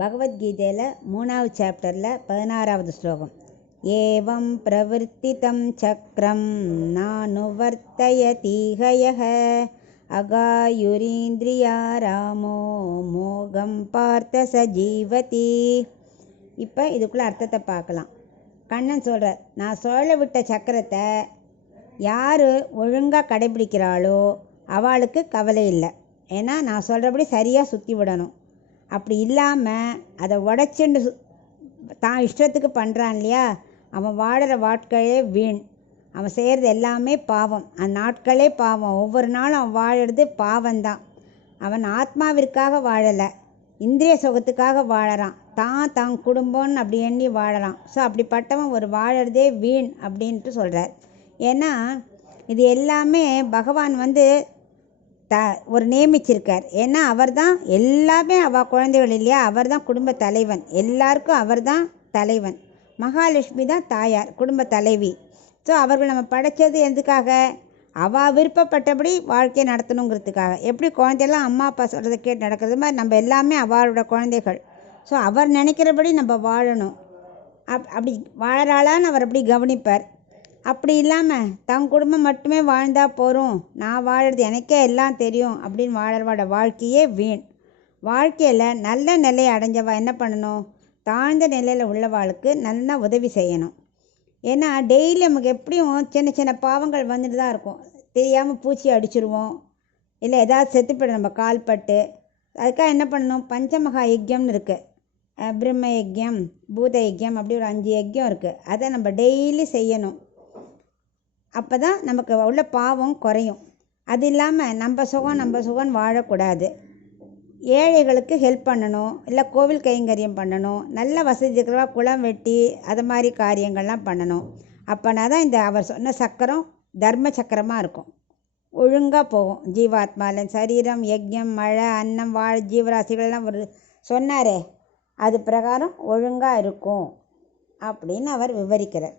பகவத்கீதையில் 3வது சாப்டரில் 16வது ஸ்லோகம். ஏவம் பிரவர்த்திதம் சக்கரம் நானுவர்த்தயதீஹயः அகாயுரீந்திரியா ராமோ மோகம் பார்த்த சஜீவதி. இப்போ இதுக்குள்ளே அர்த்தத்தை பார்க்கலாம். கண்ணன் சொல்கிறார், நான் சுழல விட்ட சக்கரத்தை யார் ஒழுங்காக கடைபிடிக்கிறாளோ அவளுக்கு கவலை இல்லை. ஏன்னா நான் சொல்கிறபடி சரியாக சுற்றி விடணும். அப்படி இல்லாமல் அதை உடச்சிண்டு தான் இஷ்டத்துக்கு பண்ணுறான் இல்லையா, அவன் வாடுற வாழ்க்கையே வீண். அவன் செய்கிறது எல்லாமே பாவம். அந்த நாட்களே பாவம். ஒவ்வொரு நாளும் அவன் வாழறது பாவம்தான். அவன் ஆத்மாவிற்காக வாழலை, இந்திரிய சுகத்துக்காக வாழறான். தான் குடும்பம்னு அப்படி எண்ணி வாழறான். ஸோ அப்படிப்பட்டவன் ஒரு வாழறதே வீண் அப்படின்ட்டு சொல்கிறார். ஏன்னா இது எல்லாமே பகவான் ஒரு நியமிச்சிருக்கார். ஏன்னா அவர் தான் எல்லாமே அவள் குழந்தைகள் இல்லையா, அவர் தான் குடும்ப தலைவன். எல்லாருக்கும் அவர் தான் தலைவன். மகாலட்சுமி தான் தாயார், குடும்ப தலைவி. ஸோ அவர்கள் நம்ம படைத்தது எதுக்காக? அவள் விருப்பப்பட்டபடி வாழ்க்கையை நடத்தணுங்கிறதுக்காக. எப்படி குழந்தையெல்லாம் அம்மா அப்பா சொல்கிறத கேட்டு நடக்கிறது மாதிரி நம்ம எல்லாமே அவளோட குழந்தைகள். ஸோ அவர் நினைக்கிறபடி நம்ம வாழணும். அப்படி வாழறாளான்னு அவர் அப்படி கவனிப்பார். அப்படி இல்லாமல் தன் குடும்பம் மட்டுமே வாழ்ந்தால் போகிறோம், நான் வாழறது எனக்கே எல்லாம் தெரியும் அப்படின்னு வாழறவாட வாழ்க்கையே வீண். வாழ்க்கையில் நல்ல நிலையை அடைஞ்சவா என்ன பண்ணணும்? தாழ்ந்த நிலையில் உள்ளவாளுக்கு நல்லா உதவி செய்யணும். ஏன்னா டெய்லி நமக்கு எப்படியும் சின்ன சின்ன பாவங்கள் வந்துட்டு தான் இருக்கும். தெரியாமல் பூச்சி அடிச்சிருவோம், இல்லை ஏதாவது செத்துப்படும் நம்ம கால்பட்டு. அதுக்காக என்ன பண்ணணும்? பஞ்சமகா யஜ்யம்னு இருக்குது. பிரம்ம யஜ்யம், பூத யஜ்யம், அப்படி ஒரு 5 யஜ்யம் இருக்குது. அதை நம்ம டெய்லி செய்யணும். அப்போ தான் நமக்கு உள்ள பாவம் குறையும். அது இல்லாமல் நம்ம சுகம் வாழக்கூடாது. ஏழைகளுக்கு ஹெல்ப் பண்ணணும், இல்லை கோவில் கைங்கரியம் பண்ணணும், நல்ல வசதி இருக்கிறவா குளம் வெட்டி அது மாதிரி காரியங்கள்லாம் பண்ணணும். அப்போனா தான் இந்த அவர் சொன்ன சக்கரம் தர்ம சக்கரமாக இருக்கும், ஒழுங்காக போகும். ஜீவாத்மால சரீரம், யஜ்யம், மழை, அன்னம், ஜீவராசிகள்லாம் ஒரு சொன்னாரே, அது பிரகாரம் ஒழுங்காக இருக்கும் அப்படின்னு அவர் விவரிக்கிறார்.